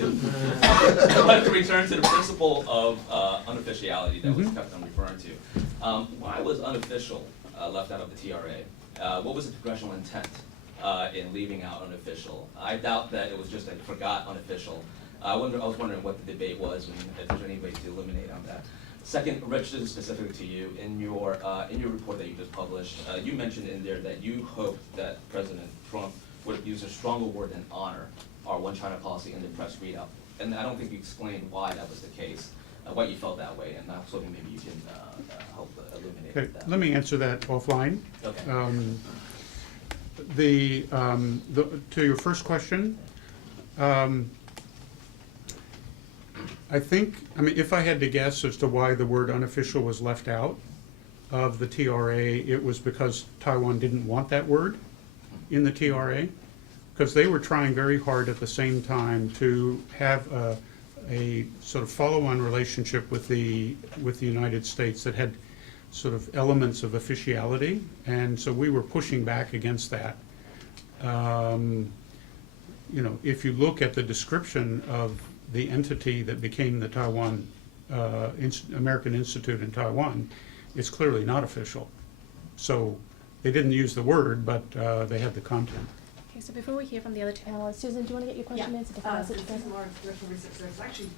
I'd like to return to the principle of unofficiality that was kept on referring to. Why was unofficial left out of the TRA? What was the congressional intent in leaving out unofficial? I doubt that it was just like forgot unofficial. I was wondering what the debate was and if there's any way to eliminate on that. Second, Rich, this is specific to you. In your report that you just published, you mentioned in there that you hoped that President Trump would use a stronger word than honor our one China policy in the press readout. And I don't think you explained why that was the case, why you felt that way, and I was hoping maybe you can help illuminate Okay, that. let me answer that offline. Okay. To your first question, I think, if I had to guess as to why the word unofficial was left out of the TRA, it was because Taiwan didn't want that word in the TRA, because they were trying very hard at the same time to have a sort of follow-on relationship with the United States that had sort of elements of officiality, and so we were pushing back against that. If you look at the description of the entity that became the Taiwan American Institute in Taiwan, it's clearly not official. So they didn't use the word, but they had the content. Okay, so before we hear from the other two panelists, Susan, do you want to get your question answered? This is Lawrence, Director of Research Service. Actually,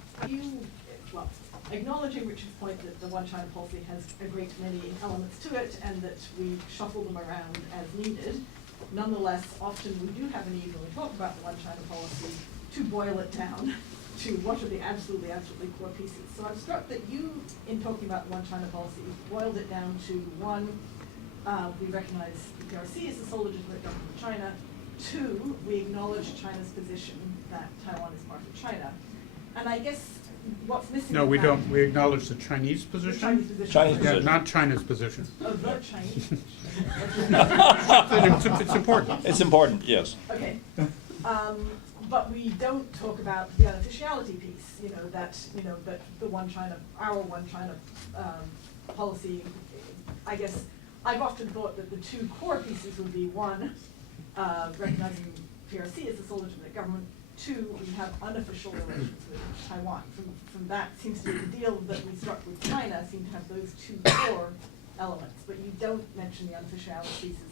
acknowledging Richard's point that the One China policy has a great many elements to it and that we shuffle them around as needed, nonetheless, often we do have a need when we talk about the One China policy to boil it down to what are the absolutely core pieces. So I'm struck that you, in talking about the One China policy, boiled it down to one, we recognize the PRC as the sole legitimate government of China. Two, we acknowledge China's position that Taiwan is part of China. And I guess what's missing. No, we don't. We acknowledge the Chinese position. Chinese position. Chinese Yeah, position. not China's position. Oh, the Chinese. It's important. It's important, yes. Okay. But we don't talk about the unofficiality piece, that the One China, our One China policy. I guess I've often thought that the two core pieces would be one, recognizing PRC as the sole legitimate government. Two, we have unofficial relations with Taiwan. From that seems to be the deal that we struck with China, seem to have those two core elements. But you don't mention the unofficiality pieces,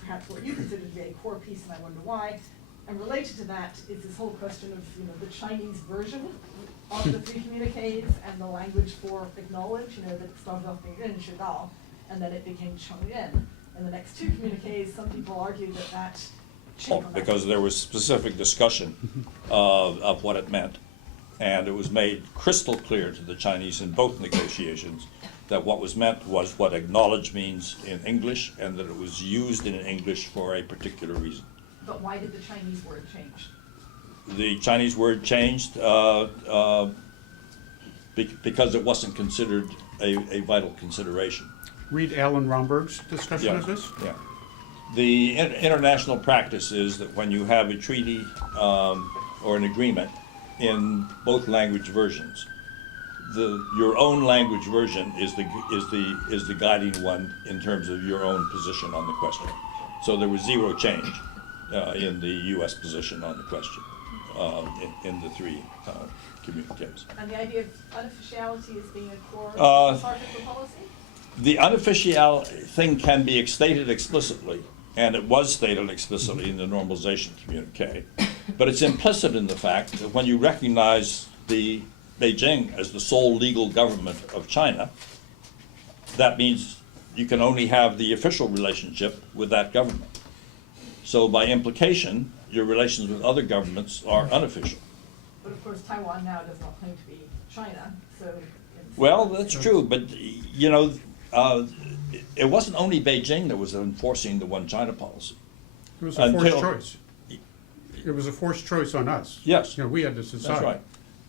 perhaps what you consider to be a core piece, and I wonder why. And related to that is this whole question of the Chinese version of the three communiques and the language for acknowledge, that started off being Ren Shidao, and then it became Chongren. And the next two communiques, some people argue that Because there was specific discussion of what it meant. And it was made crystal clear to the Chinese in both negotiations that what was meant was what acknowledge means in English, and that it was used in English for a particular reason. But why did the Chinese word change? The Chinese word changed because it wasn't considered a vital consideration. Read Alan Romberg's discussion of this. Yeah. The international practice is that when you have a treaty or an agreement in both language versions, your own language version is the guiding one in terms of your own position on the question. So there was zero change in the U.S. position on the question in the three communiques. And the idea of unofficiality as being a core part of the policy? The unofficial thing can be stated explicitly, and it was stated explicitly in the normalization communique, but it's implicit in the fact that when you recognize the Beijing as the sole legal government of China, that means you can only have the official relationship with that government. So by implication, your relations with other governments are unofficial. But of course, Taiwan now does not claim to be China, so. Well, that's true, but it wasn't only Beijing that was enforcing the One China policy. It was a forced choice. It was a forced choice on us. Yes. We had to decide. That's right.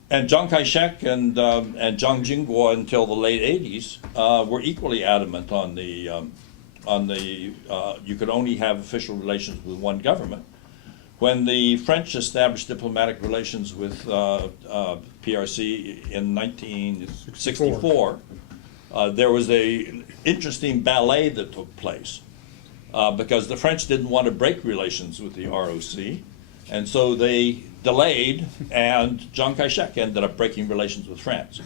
And Chiang Kai-shek and Jiang Jingguo until the late 80s were equally adamant on the you could only have official relations with one government. When the French established diplomatic relations with PRC in 1964, there was an interesting ballet that took place because the French didn't want to break relations with the ROC, And so they delayed, and Chiang Kai-shek ended up breaking relations with France.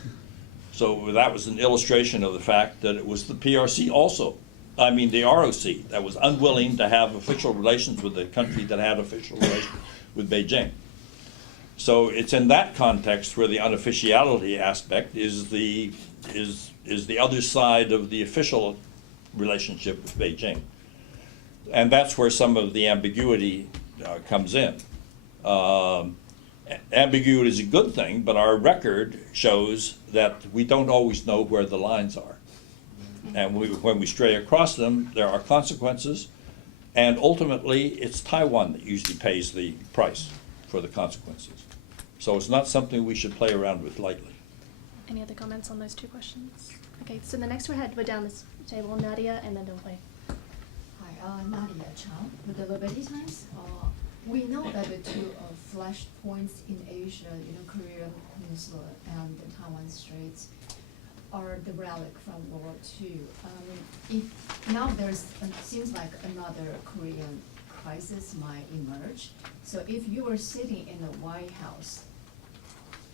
So that was an illustration of the fact that it was the PRC also, the ROC, that was unwilling to have official relations with the country that had official relations with Beijing. So it's in that context where the unofficiality aspect is the other side of the official relationship with Beijing. And that's where some of the ambiguity comes in. Ambiguity is a good thing, but our record shows that we don't always know where the lines are. And when we stray across them, there are consequences, and ultimately, it's Taiwan that usually pays the price for the consequences. So it's not something we should play around with lightly. Any other comments on those two questions? Okay, so the next we're down this table, Nadia, and then Donghui. Hi, Nadia Chang with the Liberty Times. We know that the two flashpoints in Asia, Korean Peninsula and the Taiwan Straits, are the relic from World War II. If now seems like another Korean crisis might emerge. So if you were sitting in the White House,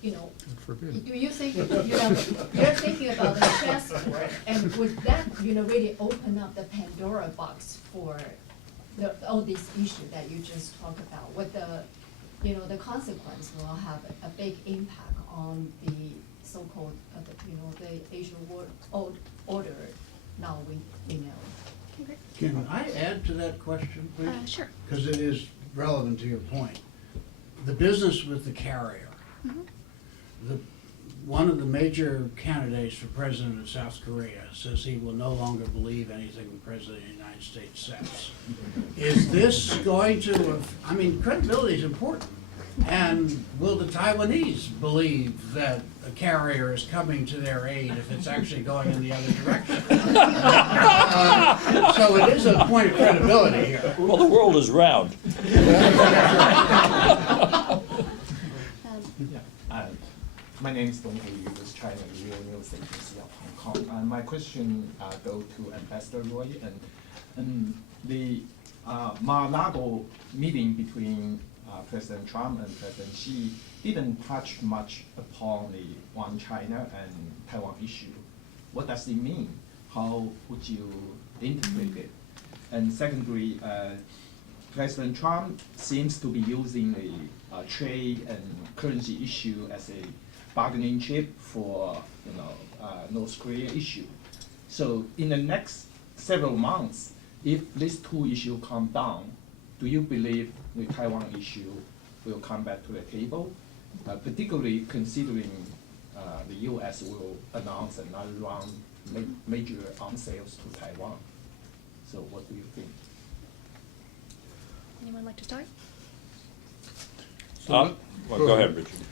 God forbid. do you think, you're thinking about the chessboard, and would that, really open up the Pandora box for all these issues that you just talked about? What the consequence will have a big impact on the so-called, the Asian world order now we know. Okay, great. Can I add to that question, please? Sure. Because it is relevant to your point. The business with the carrier. One of the major candidates for president of South Korea says he will no longer believe anything the president of the United States says. Is this going to, credibility is important. And will the Taiwanese believe that a carrier is coming to their aid if it's actually going in the other direction? So it is a point of credibility here. Well, the world is round. My name is Dong Hui Yu with China Real News Agency of Hong Kong. My question go to Ambassador Roy, and the Mar-a-Lago meeting between President Trump and President Xi didn't touch much upon the One China and Taiwan issue. What does it mean? How would you interpret it? And secondly, President Trump seems to be using the trade and currency issue as a bargaining chip for North Korea issue. So in the next several months, if these two issues come down, do you believe the Taiwan issue will come back to the table, particularly considering the U.S. will announce another round major arms sales to Taiwan? So what do you think? Anyone like to start? Well, go ahead, Richard.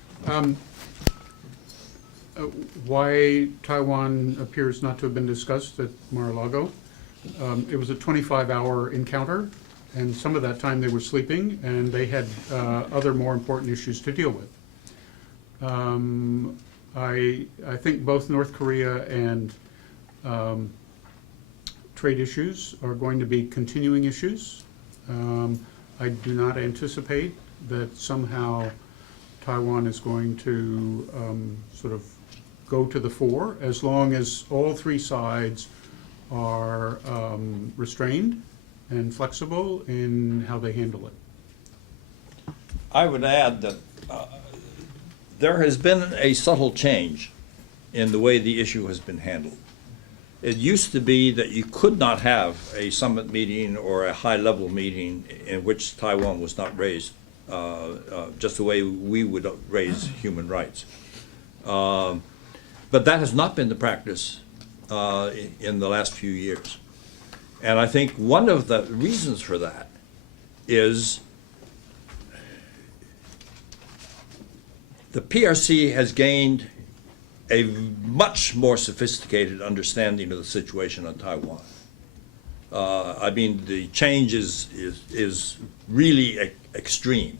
Why Taiwan appears not to have been discussed at Mar-a-Lago. It was a 25-hour encounter, and some of that time they were sleeping, and they had other more important issues to deal with. I think both North Korea and trade issues are going to be continuing issues. I do not anticipate that somehow Taiwan is going to sort of go to the fore, as long as all three sides are restrained and flexible in how they handle it. I would add that there has been a subtle change in the way the issue has been handled. It used to be that you could not have a summit meeting or a high-level meeting in which Taiwan was not raised, just the way we would raise human rights. But that has not been the practice in the last few years. And I think one of the reasons for that is the PRC has gained a much more sophisticated understanding of the situation on Taiwan. The change is really extreme.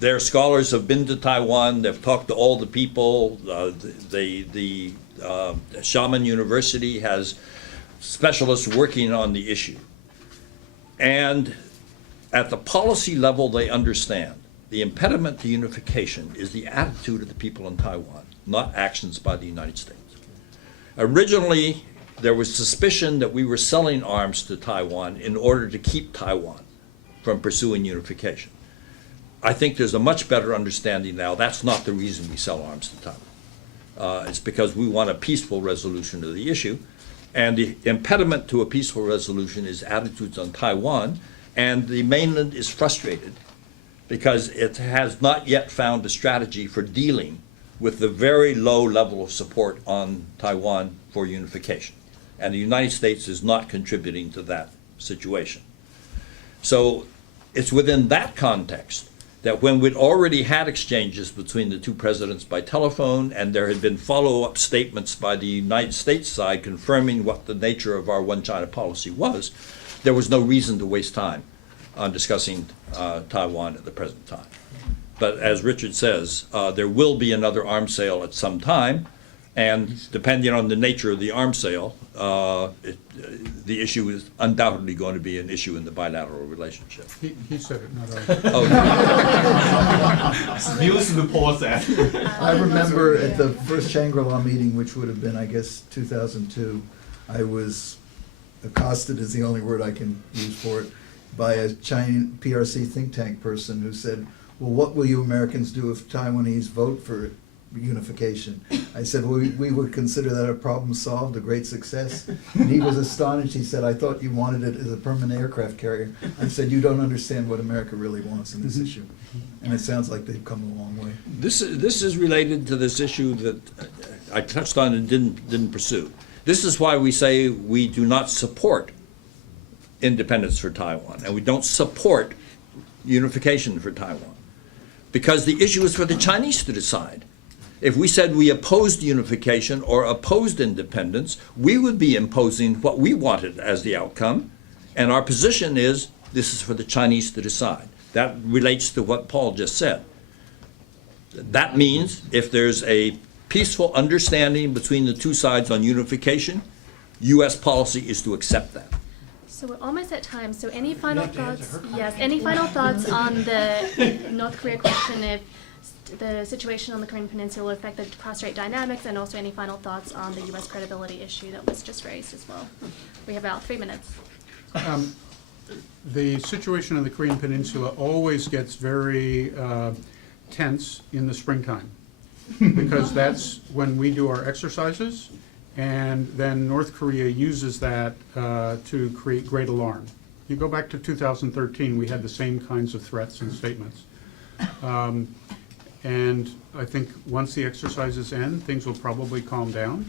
Their scholars have been to Taiwan. They've talked to all the people. The Xiamen University has specialists working on the issue. And at the policy level, they understand the impediment to unification is the attitude of the people in Taiwan, not actions by the United States. Originally, there was suspicion that we were selling arms to Taiwan in order to keep Taiwan from pursuing unification. I think there's a much better understanding now that's not the reason we sell arms to Taiwan. It's because we want a peaceful resolution of the issue. And the impediment to a peaceful resolution is attitudes on Taiwan, and the mainland is frustrated because it has not yet found a strategy for dealing with the very low level of support on Taiwan for unification. And the United States is not contributing to that situation. So it's within that context that when we'd already had exchanges between the two presidents by telephone, and there had been follow-up statements by the United States side confirming what the nature of our one China policy was, there was no reason to waste time on discussing Taiwan at the present time. But as Richard says, there will be another arms sale at some time, and depending on the nature of the arms sale, the issue is undoubtedly going to be an issue in the bilateral relationship. He said it, not I. Oh, News report that. I remember at the first Shangri-La meeting, which would have been, I guess, 2002, I was accosted, is the only word I can use for it, by a Chinese PRC think tank person who said, well, what will you Americans do if Taiwanese vote for unification? I said, well, we would consider that a problem solved, a great success. And he was astonished. He said, I thought you wanted it as a permanent aircraft carrier. I said, you don't understand what America really wants in this issue. And it sounds like they've come a long way. this is related to this issue that I touched on and didn't pursue. This is why we say we do not support independence for Taiwan, and we don't support unification for Taiwan, because the issue is for the Chinese to decide. If we said we opposed unification or opposed independence, we would be imposing what we wanted as the outcome, and our position is this is for the Chinese to decide. That relates to what Paul just said. That means if there's a peaceful understanding between the two sides on unification, U.S. policy is to accept that. So we're almost at time, so any final have to answer thoughts? her Yes, any final thoughts on the North Korea question, if the situation on the Korean Peninsula will affect the cross-strait dynamics, and also any final thoughts on the U.S. credibility issue that was just raised as well? We have about 3 minutes. The situation in the Korean Peninsula always gets very tense in the springtime, because that's when we do our exercises, and then North Korea uses that to create great alarm. You go back to 2013, we had the same kinds of threats and statements. And I think once the exercises end, things will probably calm down.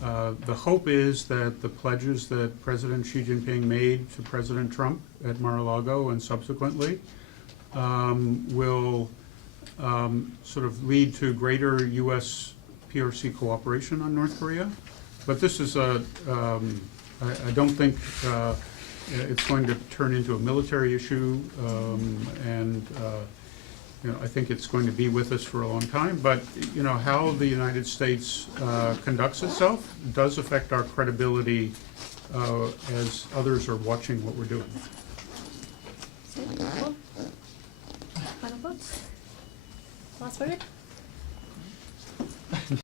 The hope is that the pledges that President Xi Jinping made to President Trump at Mar-a-Lago and subsequently will sort of lead to greater U.S. PRC cooperation on North Korea. But this is I don't think it's going to turn into a military issue, I think it's going to be with us for a long time. But how the United States conducts itself does affect our credibility as others are watching what we're doing. So, final thoughts? Last word?